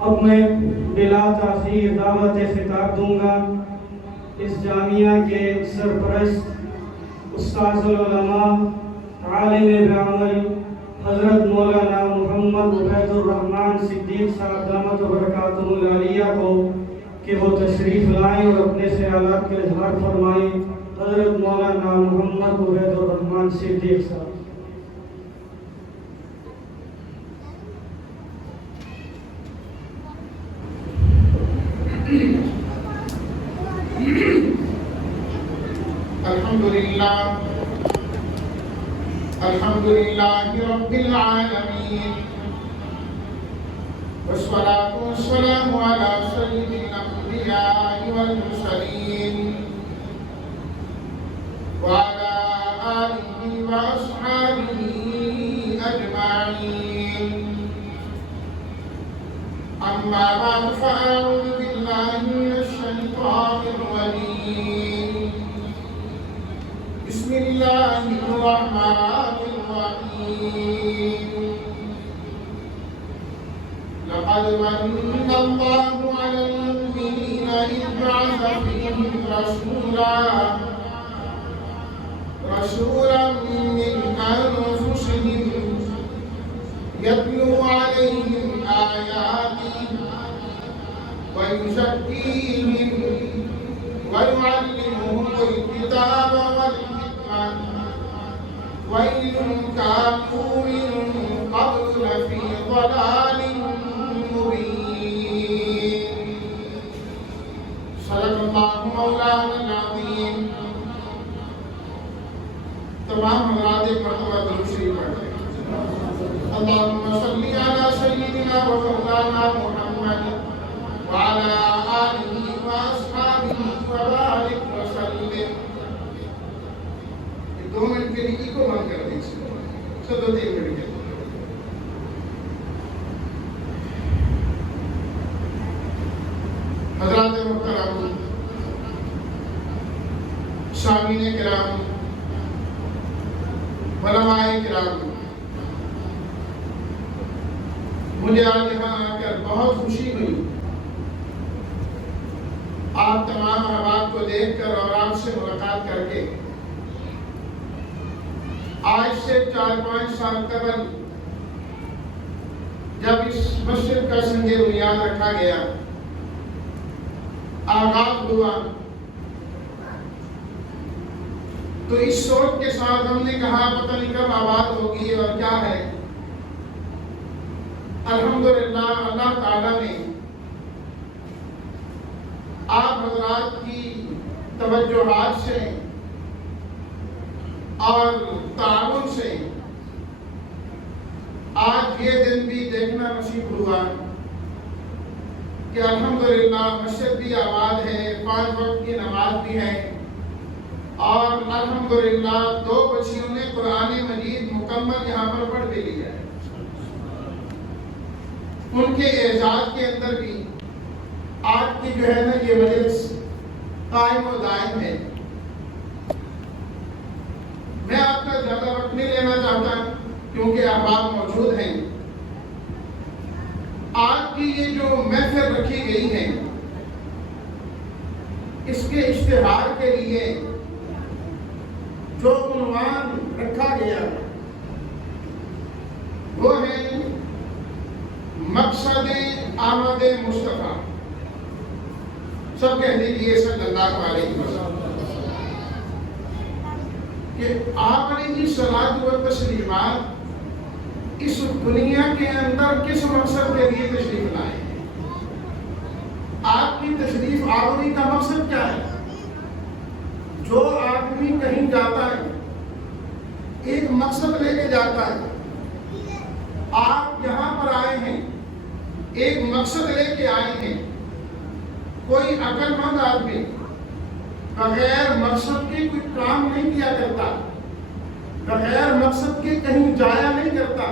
اب میں بلا تاخیر دعوت خطاب دوں گا اس جامعہ کے سرپرست استاذ العلماء عالم بعمل حضرت مولانا محمد عبید الرحمن صدیق صاحب دامت برکاتہ العالیہ کو کہ وہ تشریف لائیں اور اپنے خیالات کا اظہار فرمائیں۔ حضرت مولانا محمد عبید الرحمن صدیق صاحب۔ الحمد لله رب العالمين والصلاة والسلام على سيد الأنبياء والمرسلين وعلى آله وأصحابه أجمعين أما بعد فأعوذ بالله من الشيطان الرجيم بسم الله الرحمن الرحيم لقد من الله على المؤمنين إذ بعث فيهم رسولا من أنفسهم يتلو عليهم آياته ويزكيهم ويعلمهم الكتاب والحكمة وإن كانوا من قبل لفي ضلال مبين صدق الله مولانا العظيم۔ تمام حضرات ایک مرتبہ درود شریف پڑھتے ہیں۔ اللهم صل على سيدنا ومولانا محمد وعلى آله وأصحابه وبارك وسلم۔ 2 منٹ کے لیے کو بند کر دیجیے، سب 2-3 منٹ کے۔ حضرات محترم، سامعین کرام، علماء کرام، مجھے آج یہاں آ کر بہت خوشی ہوئی آپ تمام احباب کو دیکھ کر اور آپ سے ملاقات کر کے۔ آج سے 4-5 سال قبل جب اس مسجد کا سنگ بنیاد رکھا گیا، آغاز ہوا، تو اس سوچ کے ساتھ ہم نے کہا پتہ نہیں کب آباد ہوگی اور کیا ہے۔ الحمدللہ اللہ تعالیٰ نے آپ حضرات کی توجہات سے اور تعاون سے آج یہ دن بھی دیکھنا نصیب ہوا کہ الحمدللہ مسجد بھی آباد ہے، 5 وقت کی نماز بھی ہے، اور الحمدللہ 2 بچیوں نے قرآن مجید مکمل یہاں پر پڑھ بھی لیا ہے۔ ان کے اعزاز کے اندر بھی آج کی جو ہے نا یہ مجلس قائم و دائم ہے۔ میں آپ کا زیادہ وقت نہیں لینا چاہتا کیونکہ احباب موجود ہیں۔ آج کی یہ جو محفل رکھی گئی ہے، اس کے اشتہار کے لیے جو عنوان رکھا گیا وہ ہے مقصد آمد مصطفیٰ۔ سب کہہ دیجیے صلی اللہ علیہ وسلم کہ آپ نے صلاۃ و تسلیمات اس دنیا کے اندر کس مقصد کے لیے تشریف لائے ہیں؟ آپ کی تشریف آوری کا مقصد کیا ہے؟ جو آدمی کہیں جاتا ہے ایک مقصد لے کے جاتا ہے۔ آپ یہاں پر آئے ہیں، ایک مقصد لے کے آئے ہیں۔ کوئی عقل مند آدمی بغیر مقصد کے کوئی کام نہیں کیا کرتا، بغیر مقصد کے کہیں جایا نہیں کرتا۔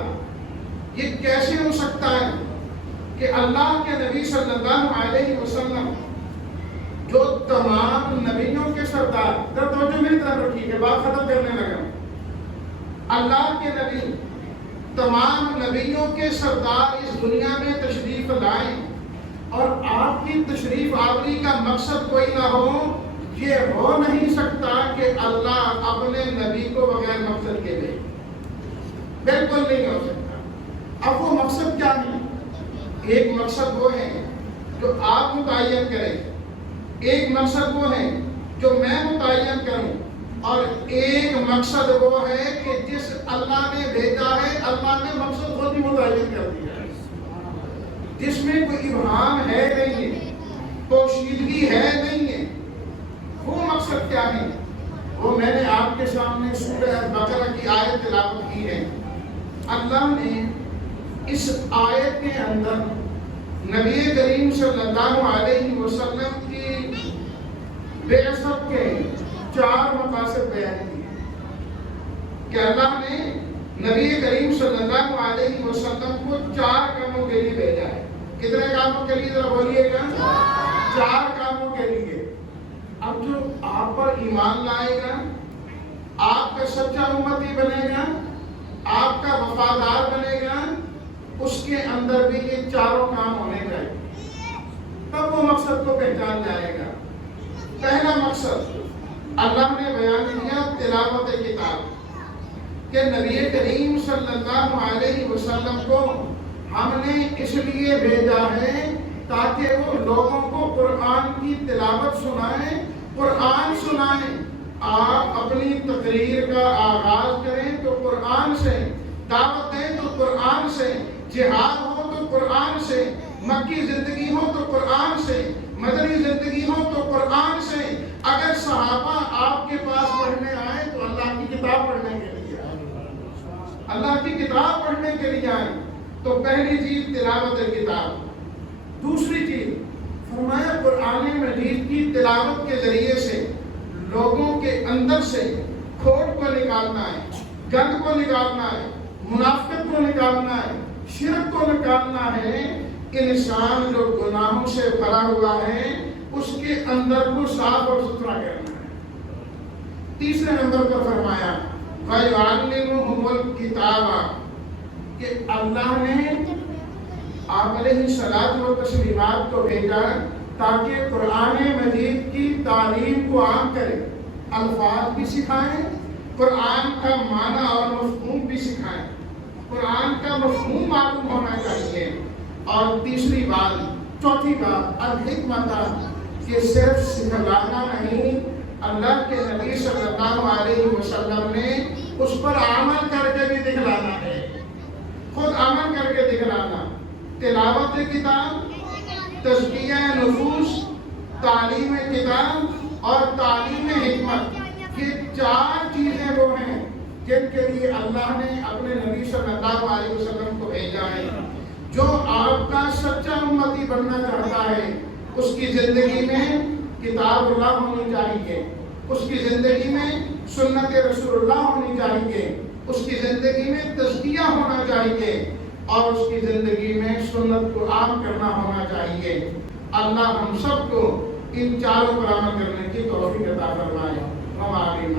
یہ کیسے ہو سکتا ہے کہ اللہ کے نبی صلی اللہ علیہ وسلم جو تمام نبیوں کے سردار، توجہ میری طرف رکھیے کہ بات ختم کرنے لگا، اللہ کے نبی تمام نبیوں کے سردار اس دنیا میں تشریف لائیں اور آپ کی تشریف آوری کا مقصد کوئی نہ ہو، یہ ہو نہیں سکتا کہ اللہ اپنے نبی کو بغیر مقصد کے دے، بالکل نہیں ہو سکتا۔ اب وہ مقصد کیا ہے؟ ایک مقصد وہ ہے جو آپ متعین کریں، ایک مقصد وہ ہے جو میں متعین کروں، اور ایک مقصد وہ ہے کہ جس اللہ نے بھیجا ہے اللہ نے مقصد خود ہی متعین کر دیا ہے، جس میں کوئی ابہام ہے نہیں ہے، پوشیدگی ہے نہیں ہے۔ وہ مقصد کیا ہے؟ وہ میں نے آپ کے سامنے سورہ بقرہ کی آیت تلاوت کی ہے۔ اللہ نے اس آیت کے اندر نبی کریم صلی اللہ علیہ وسلم کی بعثت کے 4 مقاصد بیان کیے کہ اللہ نے نبی کریم صلی اللہ علیہ وسلم کو 4 کاموں کے لیے بھیجا ہے۔ کتنے کاموں کے لیے ذرا بولیے گا؟ 4 کاموں کے لیے۔ اب جو آپ پر ایمان لائے گا، آپ کا سچا امتی بنے گا، آپ کا وفادار بنے گا، اس کے اندر بھی یہ 4 کام ہونے چاہیے، تب وہ مقصد کو پہچان جائے گا۔ پہلا مقصد اللہ نے بیان کیا تلاوت کتاب، کہ نبی کریم صلی اللہ علیہ وسلم کو ہم نے اس لیے بھیجا ہے تاکہ وہ لوگوں کو قرآن کی تلاوت سنائیں، قرآن سنائیں۔ آپ اپنی تقریر کا آغاز کریں تو قرآن سے، دعوت دیں تو قرآن سے، جہاد ہو تو قرآن سے، مکی زندگی ہو تو قرآن سے، مدنی زندگی ہو تو قرآن سے۔ اگر صحابہ آپ کے پاس پڑھنے آئے تو اللہ کی کتاب پڑھنے کے لیے آئے، اللہ کی کتاب پڑھنے کے لیے آئے۔ تو پہلی چیز تلاوت کتاب۔ دوسری چیز فرمایا قرآن مجید کی تلاوت کے ذریعے سے لوگوں کے اندر سے کھوٹ کو نکالنا ہے، گند کو نکالنا ہے، منافقت کو نکالنا ہے، شرک کو نکالنا ہے۔ انسان جو گناہوں سے بھرا ہوا ہے اس کے اندر کو صاف اور ستھرا کرنا ہے۔ تیسرے نمبر پر فرمایا وَيُعَلِّمُهُمُ الْكِتَابَ، کہ اللہ نے آپ علیہ الصلاۃ والتسلیمات کو بھیجا تاکہ قرآن مجید کی تعلیم کو عام کرے، الفاظ بھی سکھائیں، قرآن کا معنی اور مفہوم بھی سکھائیں، قرآن کا مفہوم معلوم ہونا چاہیے۔ اور تیسری بات، چوتھی بات الحکمت، کہ صرف سکھلانا نہیں، اللہ کے نبی صلی اللہ علیہ وسلم نے اس پر عمل کر کے بھی دکھلانا ہے، خود عمل کر کے دکھلانا۔ تلاوت کتاب، تزکیہ نفوس، تعلیم کتاب اور تعلیم حکمت، یہ 4 چیزیں وہ ہیں جن کے لیے اللہ نے اپنے نبی صلی اللہ علیہ وسلم کو بھیجا ہے۔ جو آپ کا سچا امتی بننا چاہتا ہے اس کی زندگی میں کتاب اللہ ہونی چاہیے، اس کی زندگی میں سنت رسول اللہ ہونی چاہیے، اس کی زندگی میں تزکیہ ہونا چاہیے، اور اس کی زندگی میں سنت کو عام کرنا ہونا چاہیے۔ اللہ ہم سب کو ان 4 پر عمل کرنے کی توفیق عطا فرمائے۔ ہم آمین۔